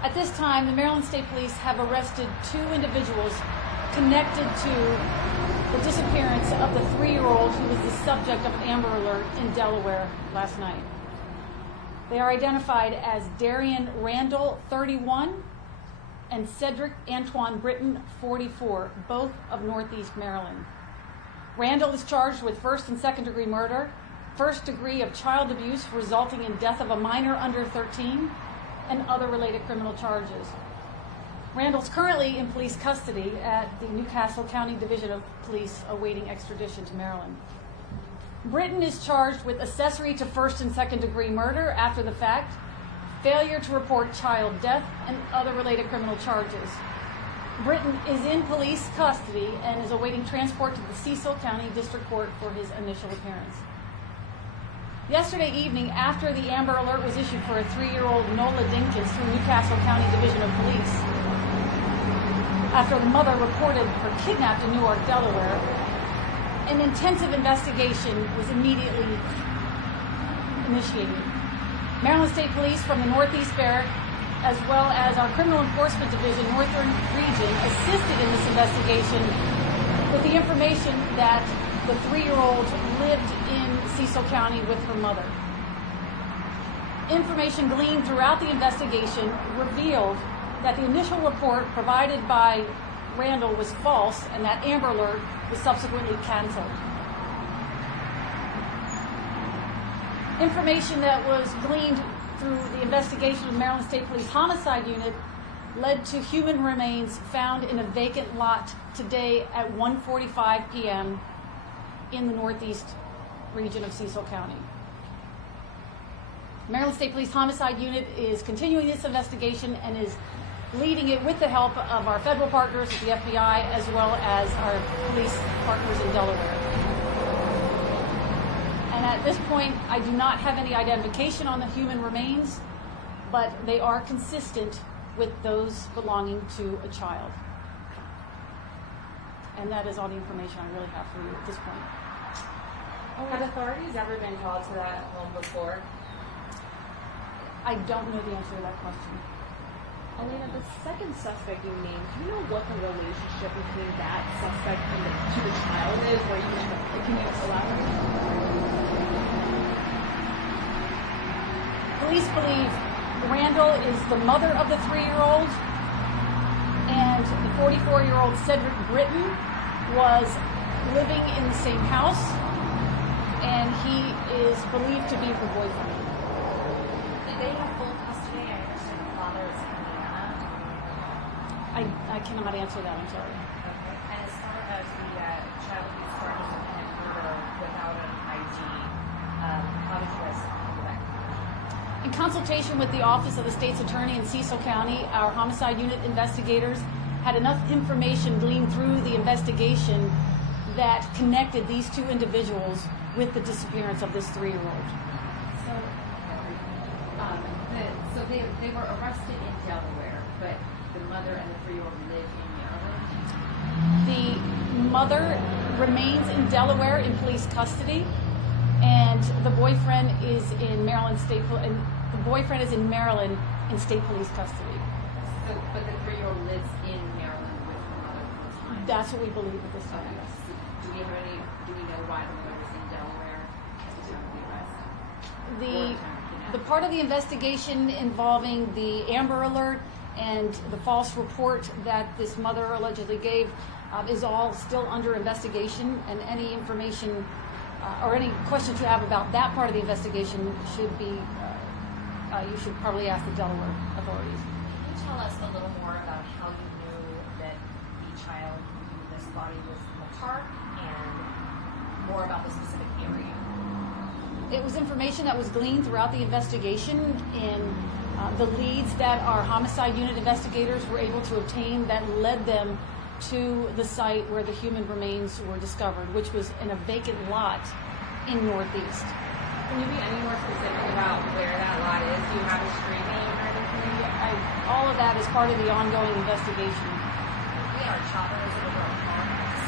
At this time, the Maryland State Police have arrested 2 individuals connected to the disappearance of the 3-year-old who was the subject of an Amber Alert in Delaware last night. They are identified as Darian Randall, 31, and Cedric Antoine Britton, 44, both of Northeast Maryland. Randall is charged with first and second degree murder, first degree of child abuse resulting in death of a minor under 13, and other related criminal charges. Randall's currently in police custody at the Newcastle County Division of Police awaiting extradition to Maryland. Britton is charged with accessory to first and second degree murder after the fact, failure to report child death, and other related criminal charges. Britton is in police custody and is awaiting transport to the Cecil County District Court for his initial appearance. Yesterday evening, after the Amber Alert was issued for a 3-year-old Nola Dinkins through Newcastle County Division of Police, after the mother reported her kidnapped in Newark, Delaware, an intensive investigation was immediately initiated. Maryland State Police from the Northeast Barrack, as well as our Criminal Enforcement Division Northern Region, assisted in this investigation with the information that the 3-year-old lived in Cecil County with her mother. Information gleaned throughout the investigation revealed that the initial report provided by Randall was false and that Amber Alert was subsequently canceled. Information that was gleaned through the investigation of the Maryland State Police Homicide Unit led to human remains found in a vacant lot today at 1:45 p.m. in the Northeast region of Cecil County. Maryland State Police Homicide Unit is continuing this investigation and is leading it with the help of our federal partners at the FBI as well as our police partners in Delaware. And at this point, I do not have any identification on the human remains, but they are consistent with those belonging to a child. And that is all the information I really have for you at this point. Have authorities ever been called to that home before? I don't know the answer to that question. Elena, the second suspect you named, do you know what the relationship between that suspect and to the child is? Or can you elaborate? Police believe Randall is the mother of the 3-year-old, and the 44-year-old Cedric Britton was living in the same house, and he is believed to be her boyfriend. Did they have full custody? I understand the father is Indiana. I cannot answer that, I'm sorry. Okay. And as far as the child abuse charges of murder without an ID, how did you guys do that? In consultation with the Office of the State's Attorney in Cecil County, our homicide unit investigators had enough information gleaned through the investigation that connected these 2 individuals with the disappearance of this 3-year-old. So they were arrested in Delaware, but the mother and the 3-year-old live in Maryland? The mother remains in Delaware in police custody, and the boyfriend is in Maryland State, and the boyfriend is in Maryland in state police custody. So, but the 3-year-old lives in Maryland with her mother full time? That's what we believe at this time. Okay. So do we know why the mother was in Delaware at the time of the arrest? The part of the investigation involving the Amber Alert and the false report that this mother allegedly gave is all still under investigation, and any information or any questions you have about that part of the investigation should be, you should probably ask the Delaware authorities. Can you tell us a little more about how you knew that the child in this body was in the park and more about the specific area? It was information that was gleaned throughout the investigation in the leads that our homicide unit investigators were able to obtain that led them to the site where the human remains were discovered, which was in a vacant lot in Northeast. Can you be any more specific about where that lot is? Do you have a street name or anything? All of that is part of the ongoing investigation. We are choppers over on farms.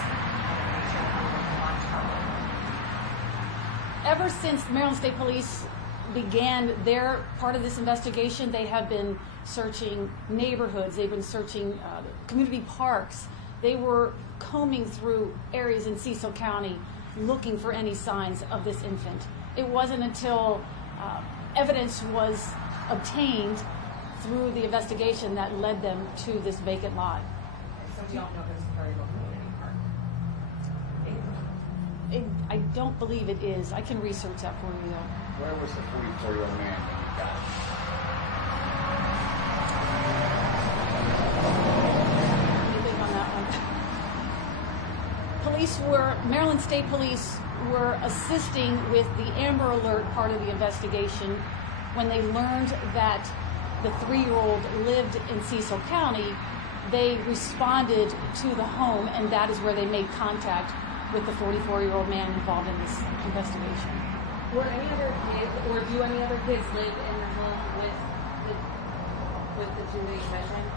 Ever since Maryland State Police began their part of this investigation. They have been searching neighborhoods. They've been searching community parks. They were combing through areas in Cecil County looking for any signs of this infant. It wasn't until evidence was obtained through the investigation that led them to this vacant lot. So we don't know if it's a very local community park. I don't believe it is. I can research that for you, though. Where was the 44-year-old man when you got Anything on that one? Maryland State Police were assisting with the Amber Alert part of the investigation when they learned that the 3-year-old lived in Cecil County. They responded to the home, and that is where they made contact with the 44-year-old man involved in this investigation. Were any other kids, or do any other kids live in the home with the two that you mentioned?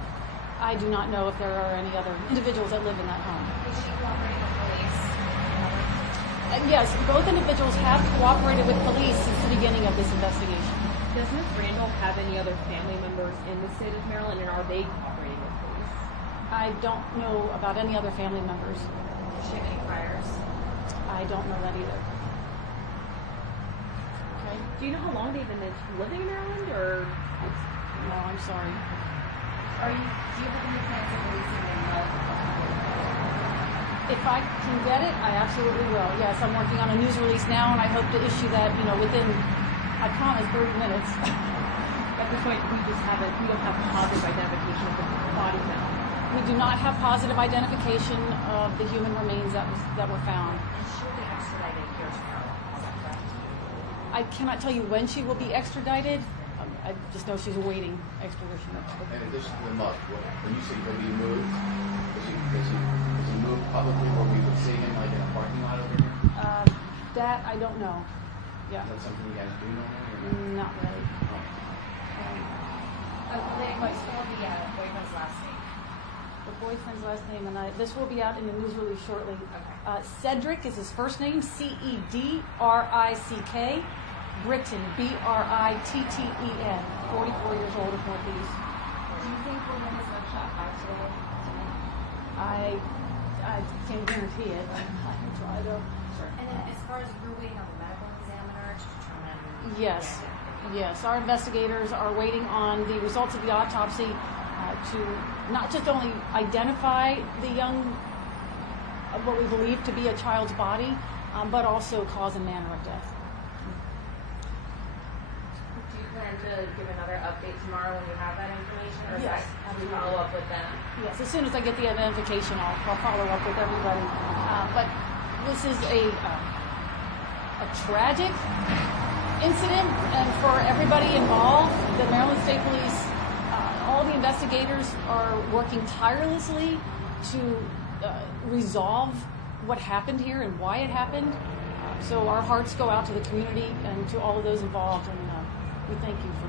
I do not know if there are any other individuals that live in that home. Is she cooperating with police? And yes, both individuals have cooperated with police since the beginning of this investigation. Does Ms. Randall have any other family members in the state of Maryland, and are they cooperating with police? I don't know about any other family members. Does she have any priors? I don't know that either. Okay. Do you know how long they've been living in Maryland, or? No, I'm sorry. Do you have any plans of releasing them? If I can get it, I absolutely will. Yes, I'm working on a news release now, and I hope to issue that, within, I promise, 30 minutes. At this point, we don't have positive identification of the body now. We do not have positive identification of the human remains that were found. And she'll be extradited here to Maryland. Is that correct? I cannot tell you when she will be extradited. I just know she's awaiting extradition. in addition to the mug, when you say he'll be moved, is he moved publicly where we would see him like in a parking lot over here? That I don't know. Yeah, Is that something you guys do normally? not really. What's the boyfriend's last name? The boyfriend's last name, and this will be out in the news release shortly. Okay. Cedric is his first name, Cedrick. Britton, Britten, 44 years old of Northeast. Do you think we'll win this shot by today? I can't guarantee it. I can try though. And then as far as you're waiting on the medical examiner to determine... Yes. Yes, our investigators are waiting on the results of the autopsy to not just only identify the what we believe to be a child's body, but also cause and manner of death. Do you plan to give another update tomorrow when you have that information, or Yes, have you follow up with them? Yes, as soon as I get the identification, I'll follow up with everybody. But this is a tragic incident, and for everybody involved, the Maryland State Police, all the investigators are working tirelessly to resolve what happened here and why it happened. So our hearts go out to the community and to all of those involved, and we thank you for